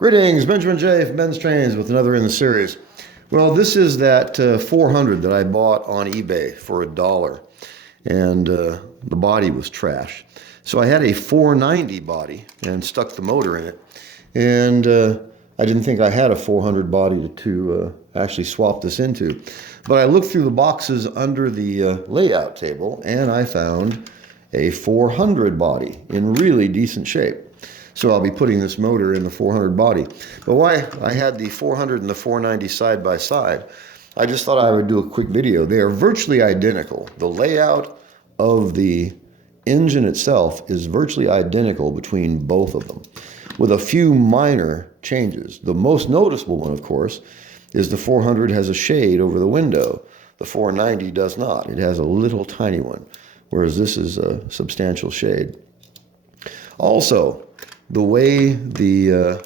Greetings, Benjamin J. from BENZTRAINZ with another in the series. Well, this is that 400 that I bought on eBay for $1, and the body was trash. So I had a 490 body and stuck the motor in it, and I didn't think I had a 400 body to actually swap this into. But I looked through the boxes under the layout table, and I found a 400 body in really decent shape. So I'll be putting this motor in the 400 body. But why I had the 400 and the 490 side by side, I just thought I would do a quick video. They are virtually identical. The layout of the engine itself is virtually identical between both of them, with a few minor changes. The most noticeable one, of course, is the 400 has a shade over the window. The 490 does not. It has a little tiny one, whereas this is a substantial shade. Also, the way the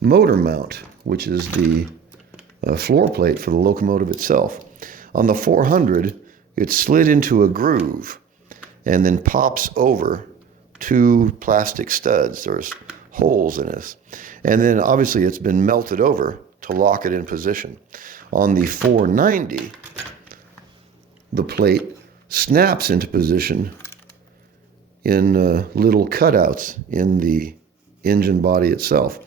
motor mount, which is the floor plate for the locomotive itself, on the 400, it's slid into a groove and then pops over two plastic studs. There's holes in this. And then obviously it's been melted over to lock it in position. On the 490, the plate snaps into position in little cutouts in the engine body itself.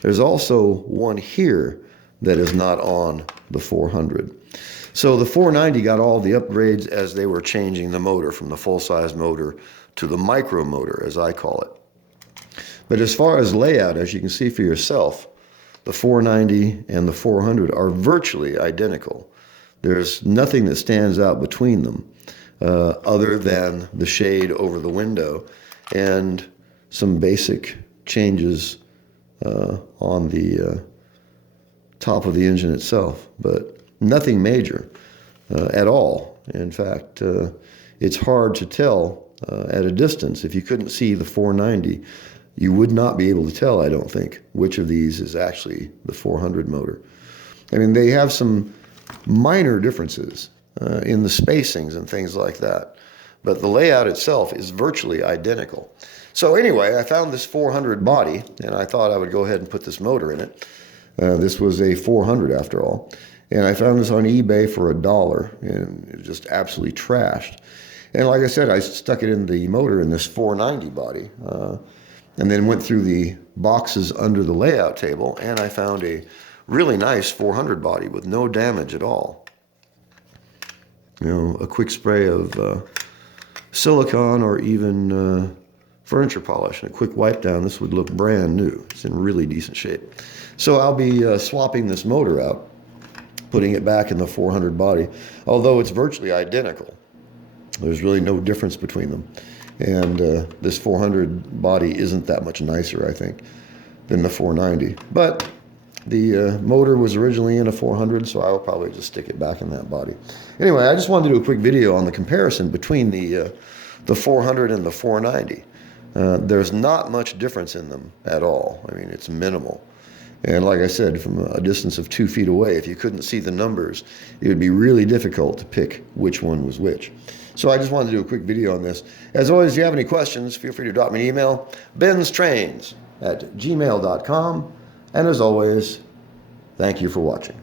There's also one here that is not on the 400. So the 490 got all the upgrades as they were changing the motor from the full-size motor to the micro motor, as I call it. But as far as layout, as you can see for yourself, the 490 and the 400 are virtually identical. There's nothing that stands out between them. Other than the shade over the window and some basic changes on the top of the engine itself, but nothing major at all. In fact, it's hard to tell at a distance. If you couldn't see the 490, you would not be able to tell, I don't think, which of these is actually the 400 motor. I mean, they have some minor differences in the spacings and things like that. But the layout itself is virtually identical. So anyway, I found this 400 body, and I thought I would go ahead and put this motor in it. This was a 400 after all. And I found this on eBay for $1, and it was just absolutely trashed. And like I said, I stuck it in the motor in this 490 body, and then went through the boxes under the layout table, and I found a really nice 400 body with no damage at all. You know, a quick spray of silicone or even furniture polish and a quick wipe down, this would look brand new. It's in really decent shape. So I'll be swapping this motor out, putting it back in the 400 body, although it's virtually identical. There's really no difference between them. And this 400 body isn't that much nicer, I think, than the 490. But the motor was originally in a 400, so I will probably just stick it back in that body. Anyway, I just wanted to do a quick video on the comparison between the 400 and the 490. There's not much difference in them at all. I mean, it's minimal. And like I said, from a distance of 2 feet away, if you couldn't see the numbers, it would be really difficult to pick which one was which. So I just wanted to do a quick video on this. As always, if you have any questions, feel free to drop me an email, BENZTRAINZ@gmail.com. And as always, thank you for watching.